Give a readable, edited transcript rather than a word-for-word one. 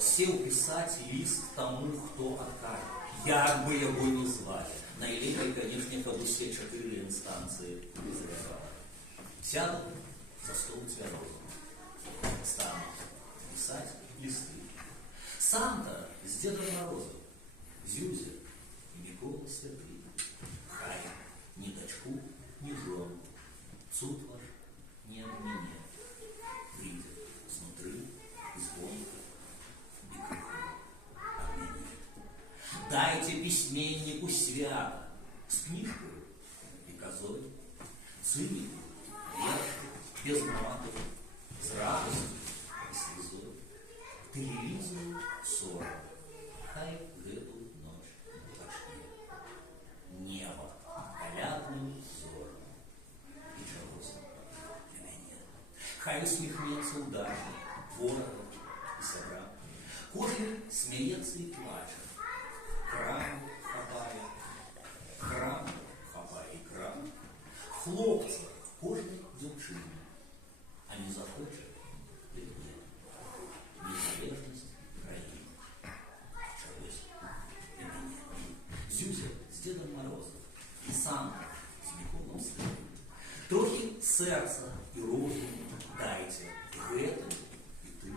сел писать лист тому, хто адкаже. Як би його не звали. Найлепей, конечно, каб усе 4 инстанции разрешали. Сяду за стол Твердого. Стану писать листы. Сам-то с Дедом Морозом, Зюзя и Микола Святый. Хай ни дочку, ни жен, суд ваш не от меня. Выйдет снутры, звонко, бекрыху от меня. Дайте письменнику свято с книжкой и козой, цинику, вершу, без матов, с радостью и слезой. Телевизору ссору, хай эту ночь утошне. Небо колядным взором и чогось для меня. Хай усміхнеться удачно, ворогом и собрам. Кожен смеется и плачет, крам хапає и крам. Хлопца кожний дівчині, а не захоче і ні. Незалежность країни. Чогось для меня. Зюзя с Дедом Морозом и Санта с Миколом Святым. Трохи сердца и розуму дайте гэтым и ты.